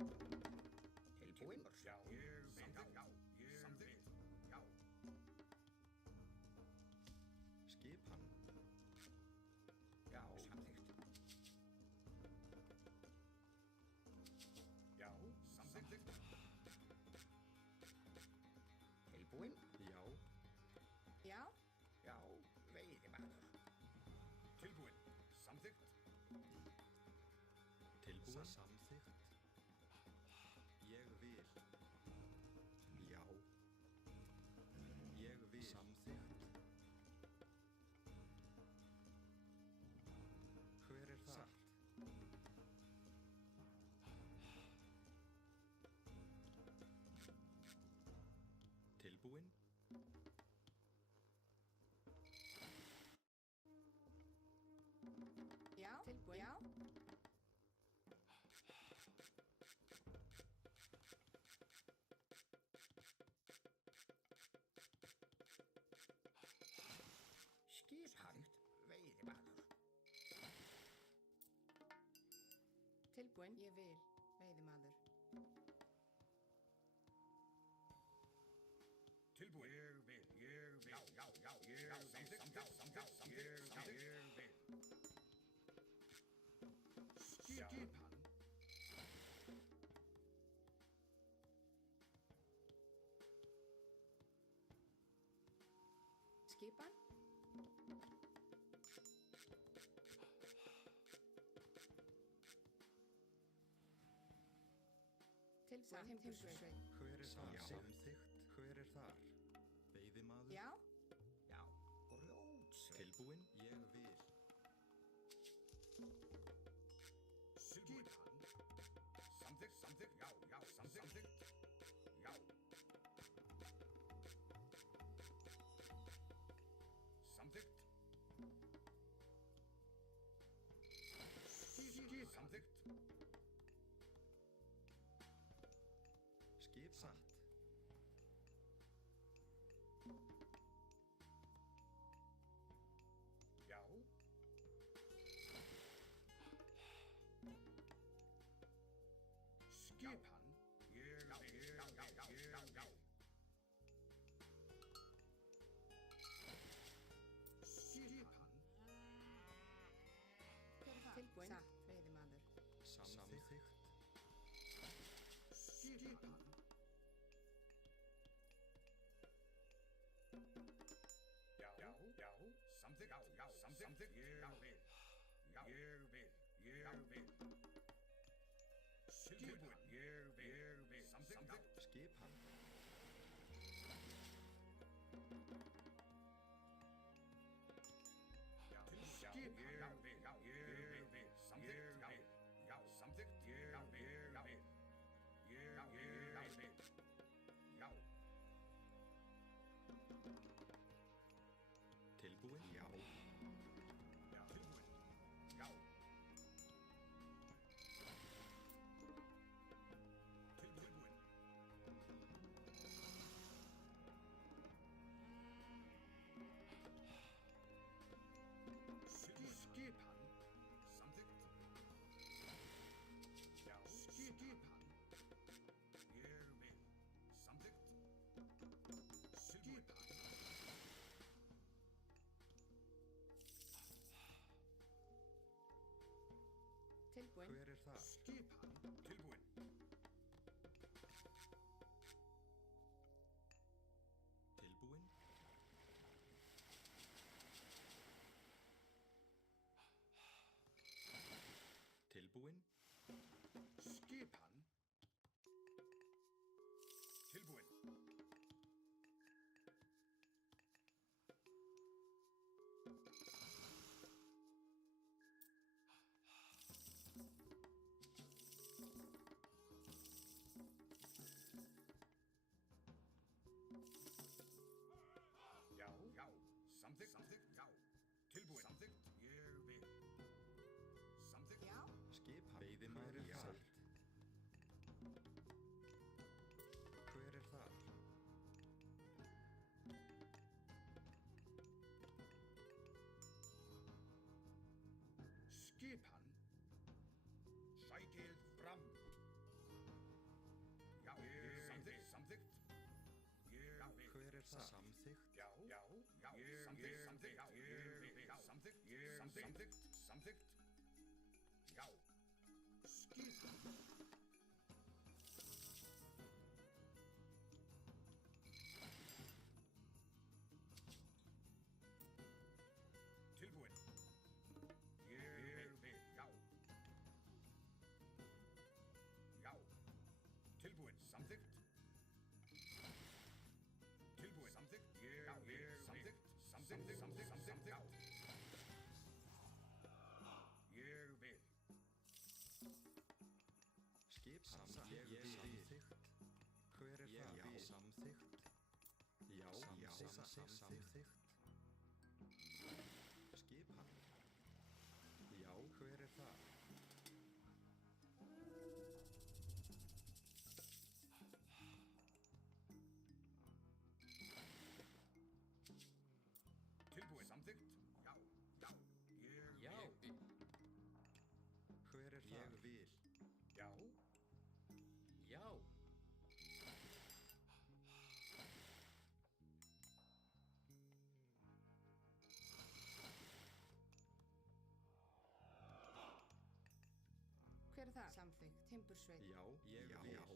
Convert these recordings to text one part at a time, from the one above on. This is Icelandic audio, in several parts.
Tilbúinn? Tilbúinn? já, tilbúin. Já, Skipan. Veiðimaður. tilbúin. Ég vil. Skipan. Tilbúin. Tilbúin. Hver er það? Samþygt? Hver er þar? Veiðimaður? Já, Já, rótsveit. Tilbúinn? Ég vil. Skipan. Samþykkt, samþykkt, já, já, samþykkt. Satt. Já. Skipan. Ég vil, já, já, já, já, já. Skipan. tilbúin. Satt. Veiðimaður. Samþygt? Skipan. Something, out, yow, something, something, yow, yow, Skip, skip, skip, skip, Hver er það? Skipan. Samþygt. Samþygt. Já. Tilbúinn. Samþygt. Ég vil. Samþygt. Já. Skip. Veiðimæri. Já. Salt. Hver er það? Skip hann. Sækið fram. Já. Ég vil. Samþygt. Samþygt. Ég vil. Hver er það? Samþygt. Samþykkt, ég, samþykkt, samþykkt, já, skipan. Tilbúin. Ég vil, já. Já. Tilbúin, samþykkt. Tilbúin, samþykkt. Ég vil, samþykkt, Samþykkt. Hver er það? Já. Samþykkt. Já, já. Samþykkt. Skipan. Já, hver er það? Samþykkt. Timbursveit. Já, ég vil. Já.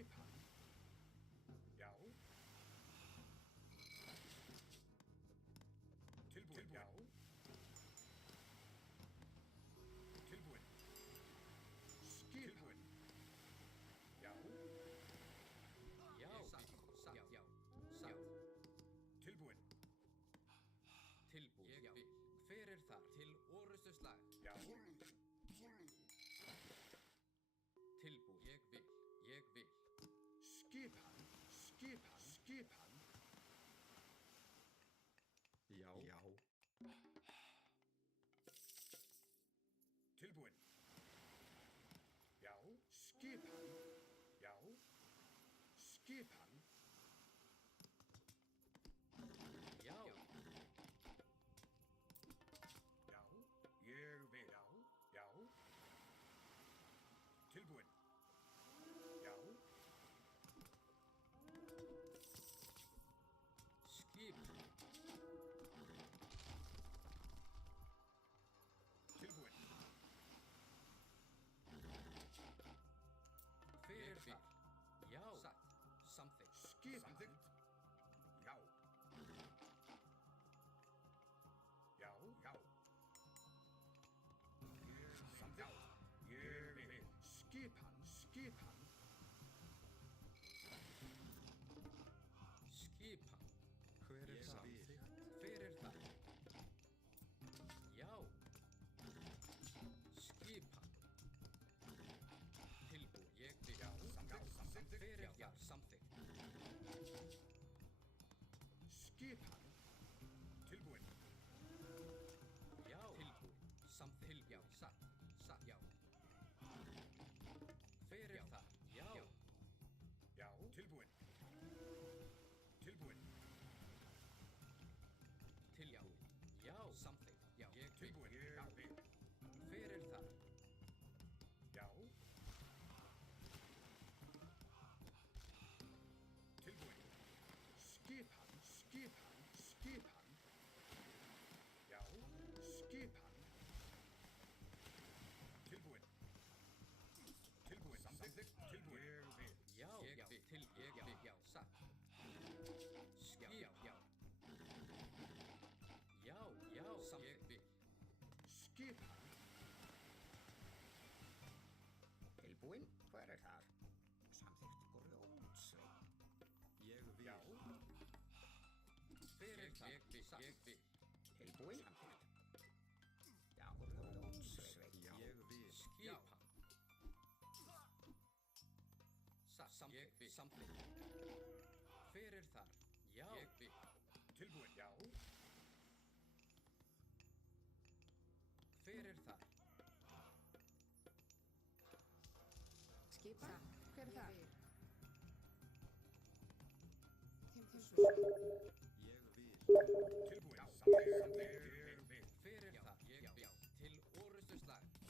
Skipan. Já. Tilbúin, já. Tilbúin. Skipan. Já. Já, satt, satt, já, satt, Tilbúin. tilbúið, ég vil. Hver er þar? Til orustu slag, Já. tilbúið, Skipan. Skipan. Skipan. Já, ég vil. Tilbúin. Ég vil. Hver er þar? Já. Tilbúin. Skipan, skipan, skipan. Já, skipan. Tilbúin. Tilbúin. Samþykkt. Tilbúin. Ég vil. Já, ég vil, til, ég vil, já, Er það? Tilbúinn. Já. Já. Ég vil. Skipan. Samþykkt. Ég samþykkt. Hver er þar? Já. Ég vil. Tilbúin, já. Hver er þar? Skipan. Hver er það? Timbursveit.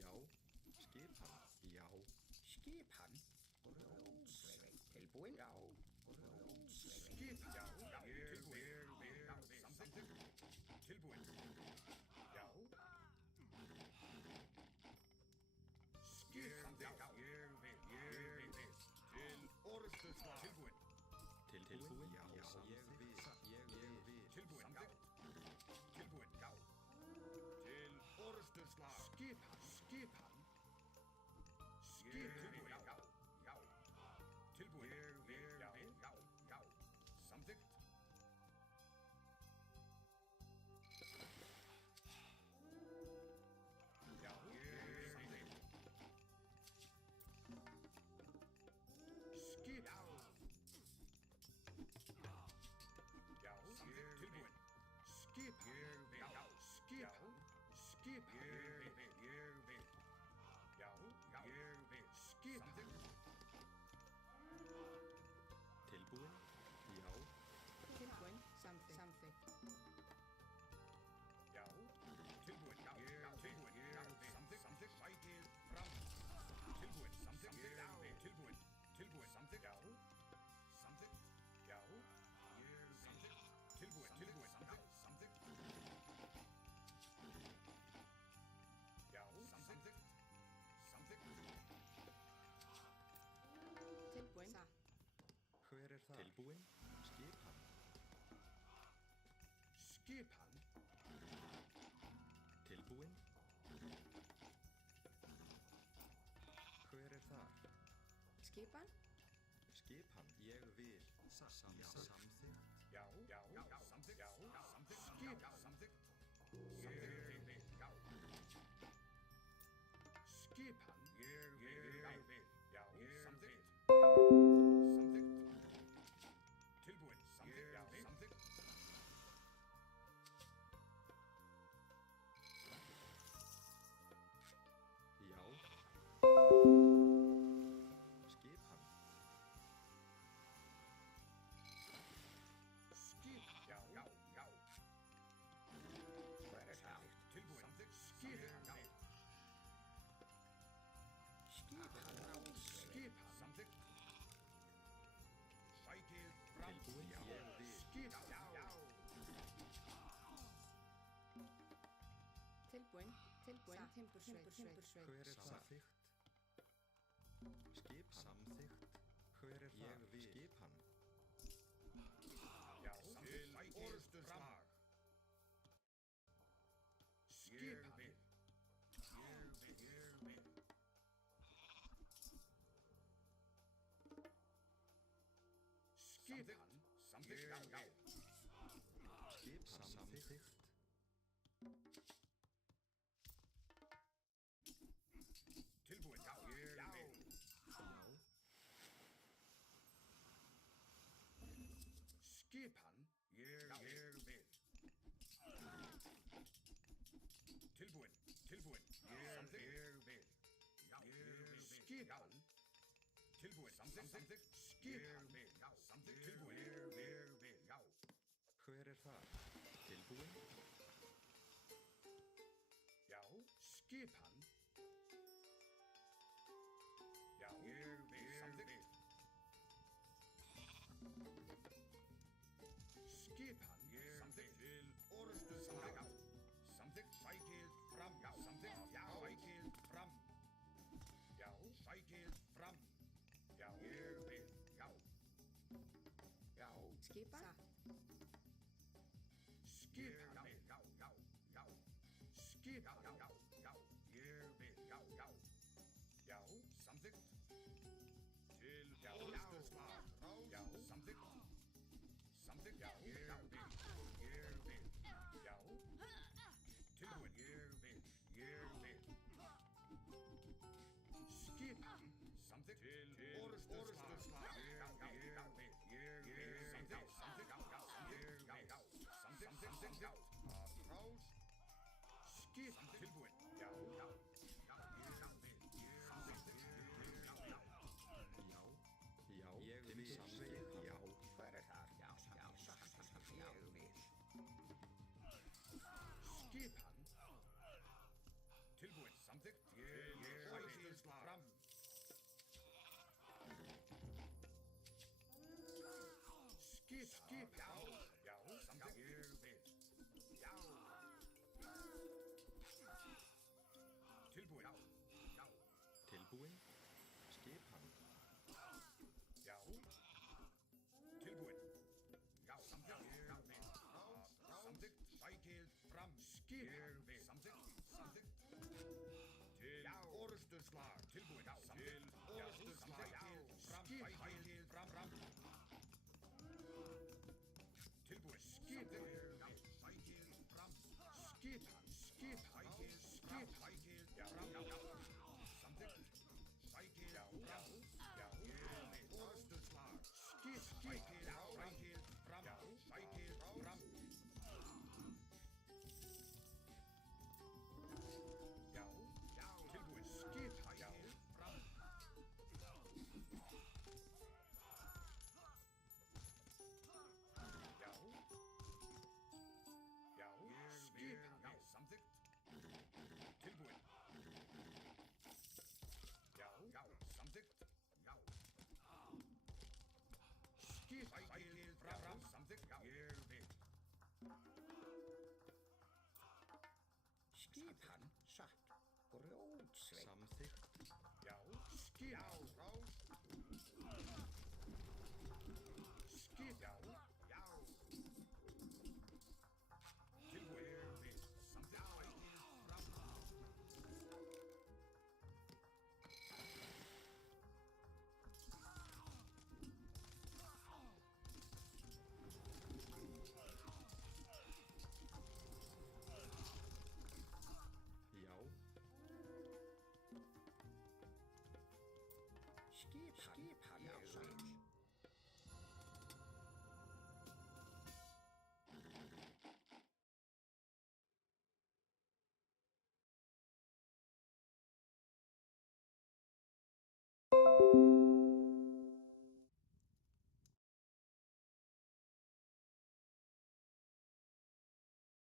Já, já, samþykkt, já. Samþykkt, já. Samþykkt, samþykkt, já. Samþykkt, já. Já, já, samþykkt, já. Samþykkt, samþykkt, já. Já. Skipan. Já. Skipan. Grjótsveit. Tilbúin? Já. Grjótsveit. Skip, já, já, tilbúin, já, samþykkt, tilbúin, já. Skip, samþykkt, já, ég vil, ég vil, til orustu slag, tilbúin, Tilbúin. Já. Ég vil. Ég vil. tilbúin, samþykkt, tilbúin, já. Til orustu slag, skipan, skipan, skip, tilbúin, já, já, samþykkt, samþykkt, sækið fram. Tilbúin, samþykkt, já, tilbúin, tilbúin, samþykkt, já, samþykkt, já, ég, samþykkt, tilbúin, tilbúin, samþykkt, samþykkt. Já, samþykkt, samþykkt, Tilbúin. Satt. Hver er það? Tilbúin. Skipan. Skipan. Ég vil. Samþykkt. já, já, já, samþykkt, skipan, samþykkt, ég Ég vil. Skip, já, já. Tilbúin. Tilbúin. Timbursveit. Timbursveit. Hver er það? Samþykkt. Skipan. Samþykkt. Hver er það? Ég vil. Skipan. Já, til orustu slag. Skip, vil. Ég vil, ég vil. Skipan, samþykkt, vil. Skipan, tilbúin, samþykkt, samþykkt, skipan, já, samþykkt, tilbúin, ég, ég vil, já. Hver er það? Tilbúin. Já, skipan. Já, ég vil, samþykkt. Skipan, ég samþykkt til orustu slag. Já, samþykkt, sækið fram. Já, samþykkt, já. Já, Skipan. Skipan. Já, já, já, já. Skipan. Já, já, já. Ég vil, já, já. Já, samþykkt. Til, já, orðstöðslag. Já, samþykkt. Samþykkt, já, ég vil, ég vil. Já. Tilbúin, ég vil, ég vil. Skipan. Samþykkt. Til, orðstöðslag. Já. Að frás. Skip tilbúin. Já, já, já, ég já, vil, ég samþykkt, já, já. Já, Ég til vil. samþykkt, já. Hver er það? Já, já, satt, ég vil. Skipan. Tilbúin, samþykkt. Ég, ég, orðstöðslag. Fram. Skip, skip, já, já, samþykkt. Ég orðstöðslag. Tilbúin. Já, samþykkt. Til orðstöðslag. Fram. Sækið fram. Fram. Tilbúin. Skip. Já, sækið fram. Skip. Skip. Ég vil. Skipan satt grjótsveit. Samþykkt. Já, skip. Já, rás.